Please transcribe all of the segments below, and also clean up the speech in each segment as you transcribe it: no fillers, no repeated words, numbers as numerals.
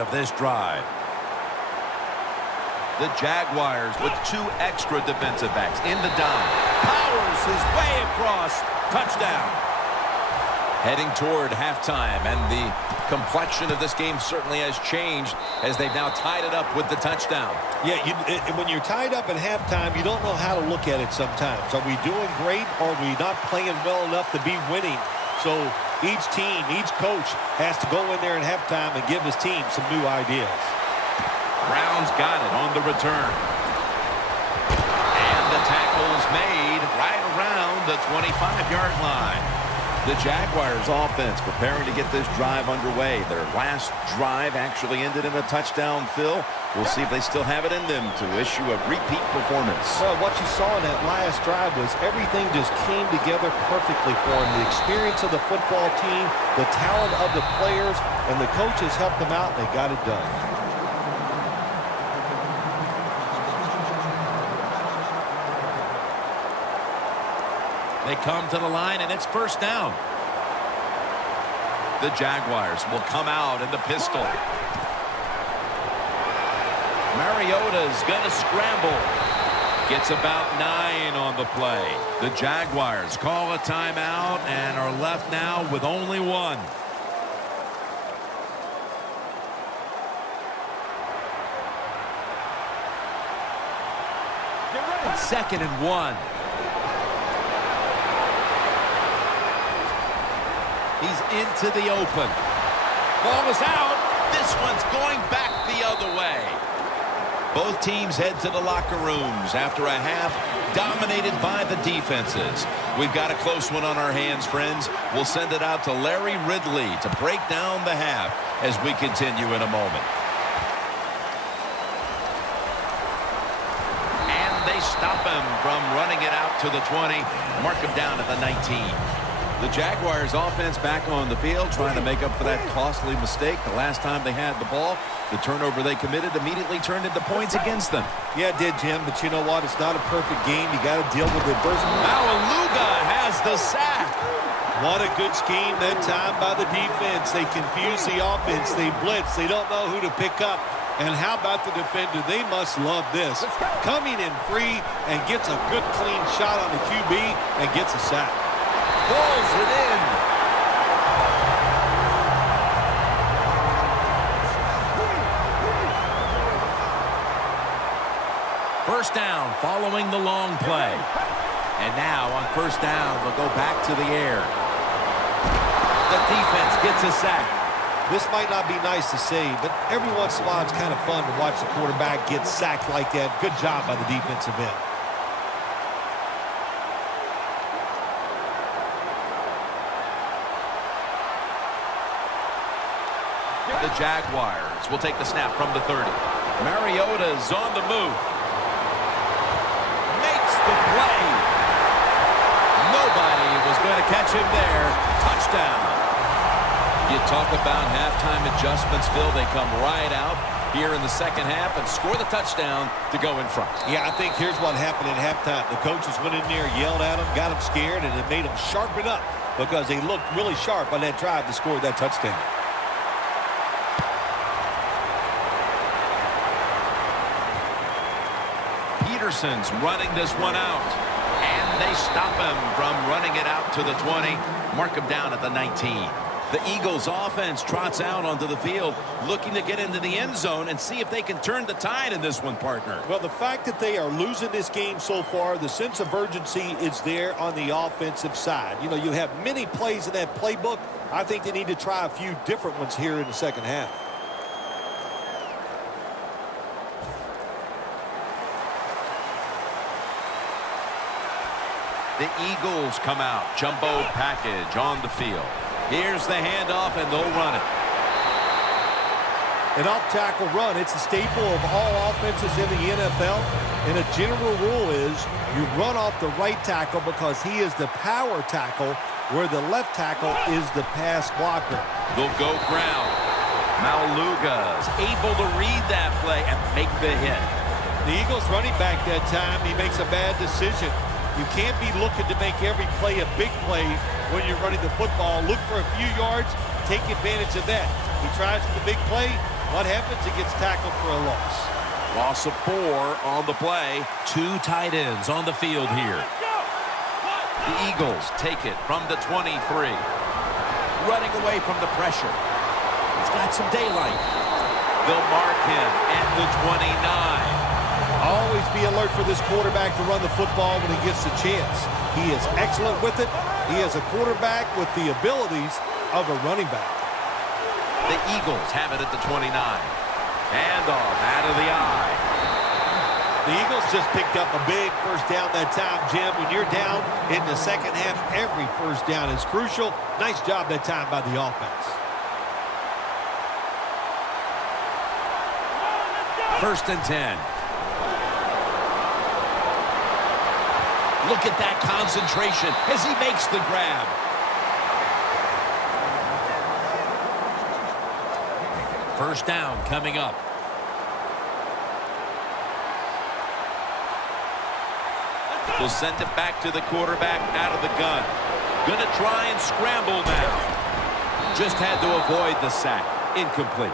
of this drive. The Jaguars with 2 extra defensive backs in the dime. Powers his way across. Touchdown. Heading toward halftime, and the complexion of this game certainly has changed as they've now tied it up with the touchdown. Yeah, when you're tied up at halftime, you don't know how to look at it sometimes. Are we doing great, or are we not playing well enough to be winning? So each team, each coach has to go in there at halftime and give his team some new ideas. Brown's got it on the return. And the tackle's made right around the 25-yard line. The Jaguars offense preparing to get this drive underway. Their last drive actually ended in a touchdown, Phil. We'll see if they still have it in them to issue a repeat performance. Well, what you saw in that last drive was everything just came together perfectly for them. The experience of the football team, the talent of the players, and the coaches helped them out, and they got it done. They come to the line, and it's first down. The Jaguars will come out in the pistol. Mariota's going to scramble. Gets about 9 on the play. The Jaguars call a timeout and are left now with only 1. Second and 1. He's into the open. Ball is out. This one's going back the other way. Both teams head to the locker rooms after a half dominated by the defenses. We've got a close one on our hands, friends. We'll send it out to Larry Ridley to break down the half as we continue in a moment. And they stop him from running it out to the 20. Mark him down at the 19. The Jaguars offense back on the field trying to make up for that costly mistake the last time they had the ball. The turnover they committed immediately turned into points against them. Yeah, it did, Jim, but you know what? It's not a perfect game. You got to deal with adversity. Maluga has the sack. What a good scheme that time by the defense. They confuse the offense. They blitz. They don't know who to pick up. And how about the defender? They must love this. Coming in free and gets a good clean shot on the QB and gets a sack. Pulls it in. First down following the long play. And now on first down, they'll go back to the air. The defense gets a sack. This might not be nice to say, but every once in a while it's kind of fun to watch the quarterback get sacked like that. Good job by the defensive end. The Jaguars will take the snap from the 30. Mariota's on the move. Makes the play. Nobody was going to catch him there. Touchdown. You talk about halftime adjustments, Phil. They come right out here in the second half and score the touchdown to go in front. Yeah, I think here's what happened at halftime. The coaches went in there, yelled at them, got them scared, and it made them sharpen up because they looked really sharp on that drive to score that touchdown. Peterson's running this one out. And they stop him from running it out to the 20. Mark him down at the 19. The Eagles offense trots out onto the field looking to get into the end zone and see if they can turn the tide in this one, partner. Well, the fact that they are losing this game so far, the sense of urgency is there on the offensive side. You know, you have many plays in that playbook. I think they need to try a few different ones here in the second half. The Eagles come out. Jumbo package on the field. Here's the handoff, and they'll run it. An off-tackle run, it's a staple of all offenses in the NFL. And a general rule is you run off the right tackle because he is the power tackle, where the left tackle is the pass blocker. They'll go ground. Maluga's able to read that play and make the hit. The Eagles running back that time, he makes a bad decision. You can't be looking to make every play a big play when you're running the football. Look for a few yards, take advantage of that. He tries for the big play, What happens? He gets tackled for a loss. Loss of 4 on the play. 2 tight ends on the field here. The Eagles take it from the 23. Running away from the pressure. He's got some daylight. They'll mark him at the 29. Always be alert for this quarterback to run the football when he gets the chance. He is excellent with it. He is a quarterback with the abilities of a running back. The Eagles have it at the 29. Handoff out of the eye. The Eagles just picked up a big first down that time, Jim. When you're down in the second half, every first down is crucial. Nice job that time by the offense. First and 10. Look at that concentration as he makes the grab. First down coming up. We'll send it back to the quarterback out of the gun. Gonna try and scramble now. Just had to avoid the sack. Incomplete.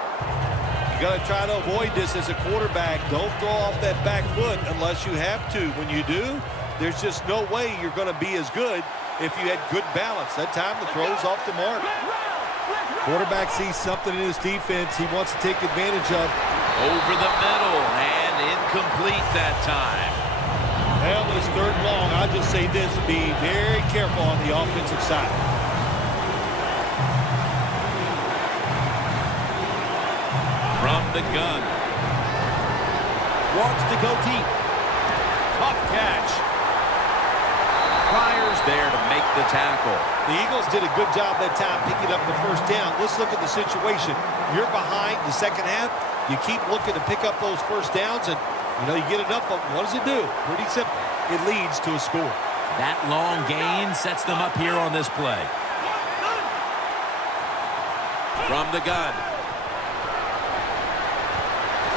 You got to try to avoid this as a quarterback. Don't throw off that back foot unless you have to. When you do, there's just no way you're going to be as good if you had good balance. That time the throw's off the mark. Quarterback sees something in his defense he wants to take advantage of. Over the middle and incomplete that time. Well, it's third and long. I'll just say this, be very careful on the offensive side. From the gun. Wants to go deep. Tough catch. Pryor's there to make the tackle. The Eagles did a good job that time picking up the first down. Let's look at the situation. You're behind the second half. You keep looking to pick up those first downs, and you get enough of them. What does it do? Pretty simple. It leads to a score. That long gain sets them up here on this play. From the gun.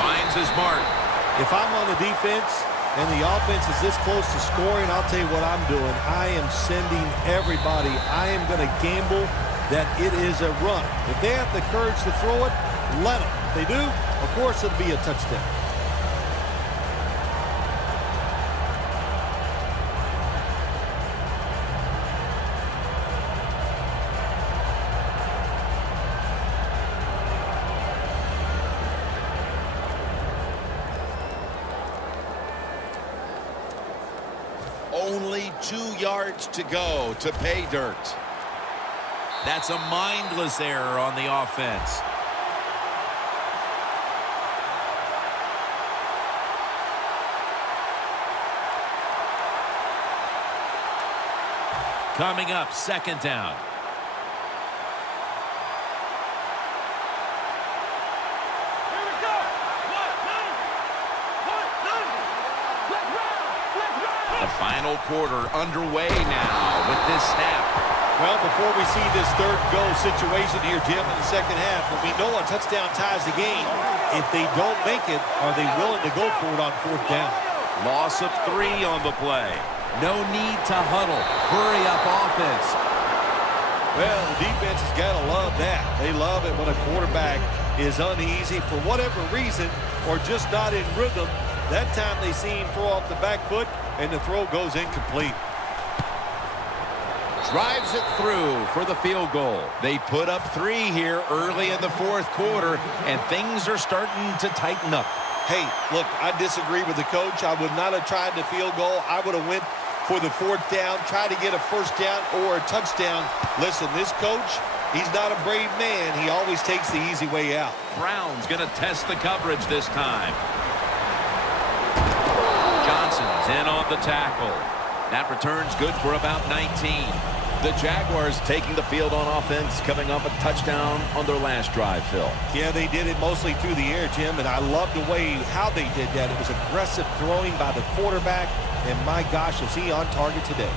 Finds his mark. If I'm on the defense and the offense is this close to scoring, I'll tell you what I'm doing. I am sending everybody. I am going to gamble that it is a run. If they have the courage to throw it, let them. If they do, of course it'll be a touchdown. Only 2 yards to go to pay dirt. That's a mindless error on the offense. Coming up, second down. The final quarter underway now with this snap. Well, before we see this third goal situation here, Jim, in the second half, when we know a touchdown ties the game, if they don't make it, are they willing to go for it on fourth down? Loss of 3 on the play. No need to huddle. Hurry up offense. Well, the defense has got to love that. They love it when a quarterback is uneasy for whatever reason or just not in rhythm. That time they see him throw off the back foot, and the throw goes incomplete. Drives it through for the field goal. They put up 3 here early in the fourth quarter, and things are starting to tighten up. Hey, look, I disagree with the coach. I would not have tried the field goal. I would have went for the fourth down, try to get a first down or a touchdown. Listen, this coach, he's not a brave man. He always takes the easy way out. Brown's going to test the coverage this time. Johnson's in on the tackle. That return's good for about 19. The Jaguars taking the field on offense, coming up a touchdown on their last drive, Phil. Yeah, they did it mostly through the air, Jim, and I love the way how they did that. It was aggressive throwing by the quarterback, and my gosh, is he on target today.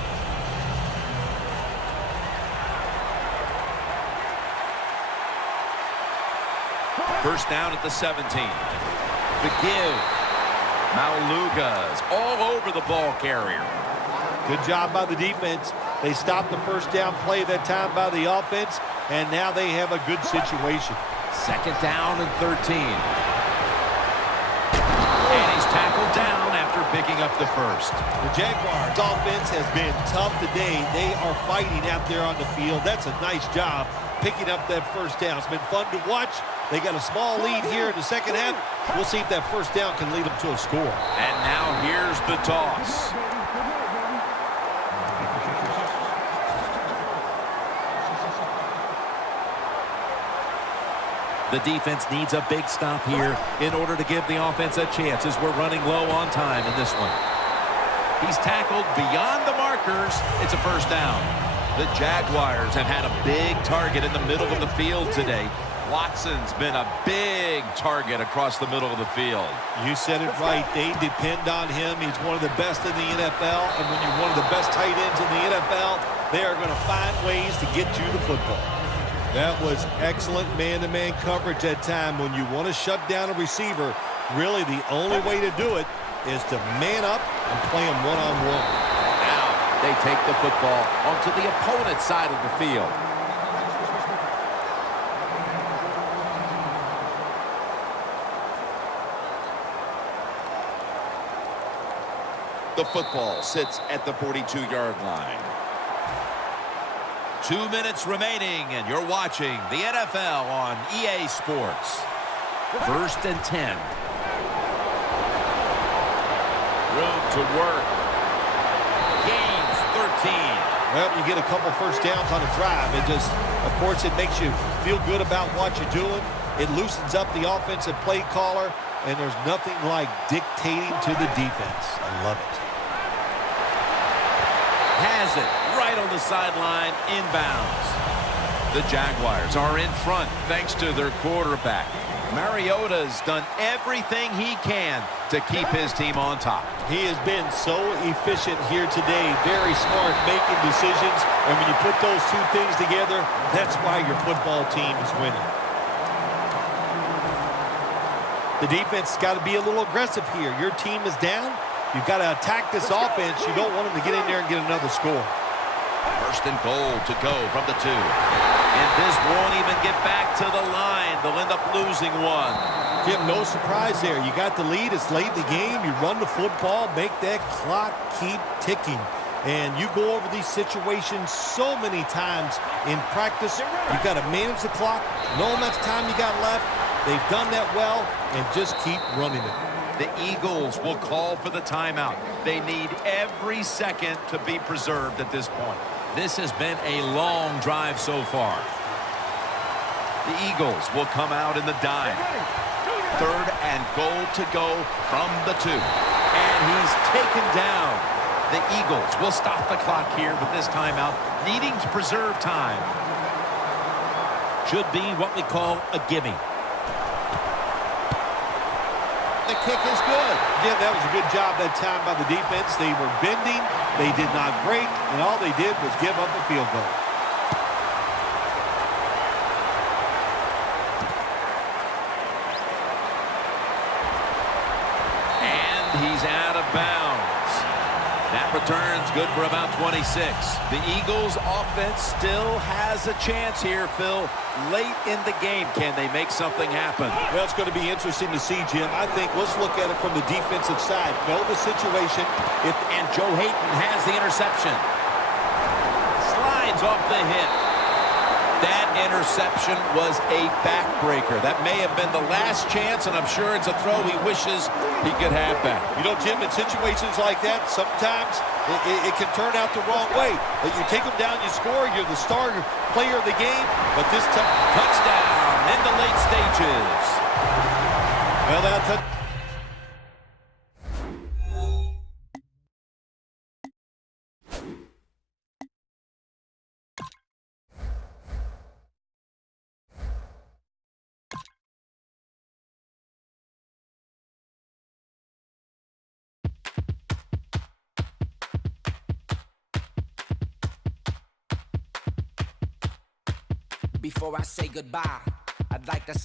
First down at the 17. The give. Maluga's all over the ball carrier. Good job by the defense. They stopped the first down play that time by the offense, and now they have a good situation. Second down and 13. And he's tackled down after picking up the first. The Jaguars' offense has been tough today. They are fighting out there on the field. That's a nice job picking up that first down. It's been fun to watch. They got a small lead here in the second half. We'll see if that first down can lead them to a score. And now here's the toss. The defense needs a big stop here in order to give the offense a chance as we're running low on time in this one. He's tackled beyond the markers. It's a first down. The Jaguars have had a big target in the middle of the field today. Watson's been a big target across the middle of the field. You said it right. They depend on him. He's one of the best in the NFL. And when you're one of the best tight ends in the NFL, they are going to find ways to get you the football. That was excellent man-to-man coverage that time. When you want to shut down a receiver, really the only way to do it is to man up and play him one-on-one. Now they take the football onto the opponent's side of the field. The football sits at the 42-yard line. 2 minutes remaining, and you're watching the NFL on EA Sports. First and 10. Room to work. Gains 13. Well, you get a couple first downs on a drive. It just, of course, it makes you feel good about what you're doing. It loosens up the offensive play caller, and there's nothing like dictating to the defense. I love it. Has it right on the sideline, inbounds. The Jaguars are in front thanks to their quarterback. Mariota's done everything he can to keep his team on top. He has been so efficient here today. Very smart making decisions. And when you put those two things together, that's why your football team is winning. The defense has got to be a little aggressive here. Your team is down. You've got to attack this offense. You don't want them to get in there and get another score. First and goal to go from the 2. And this won't even get back to the line. They'll end up losing one. Jim, no surprise there. You got the lead. It's late in the game. You run the football, make that clock keep ticking. And you go over these situations so many times in practice. You've got to manage the clock, know how much time you got left. They've done that well, and just keep running it. The Eagles will call for the timeout. They need every second to be preserved at this point. This has been a long drive so far. The Eagles will come out in the dime. Third and goal to go from the 2. And he's taken down. The Eagles will stop the clock here with this timeout, needing to preserve time. Should be what we call a gimme. The kick is good. Yeah, that was a good job that time by the defense. They were bending. They did not break. And all they did was give up a field goal. And he's out of bounds. That return's good for about 26. The Eagles offense still has a chance here, Phil. Late in the game, can they make something happen? Well, it's going to be interesting to see, Jim. I think let's look at it from the defensive side. Know the situation. And Joe Hayden has the interception. Slides off the hit. That interception was a backbreaker. That may have been the last chance, and I'm sure it's a throw he wishes he could have back. You know, Jim, in situations like that, sometimes it can turn out the wrong way. You take them down, you score, you're the star player of the game, but this time, touchdown in the late stages. Well, that Before I say goodbye, I'd like to say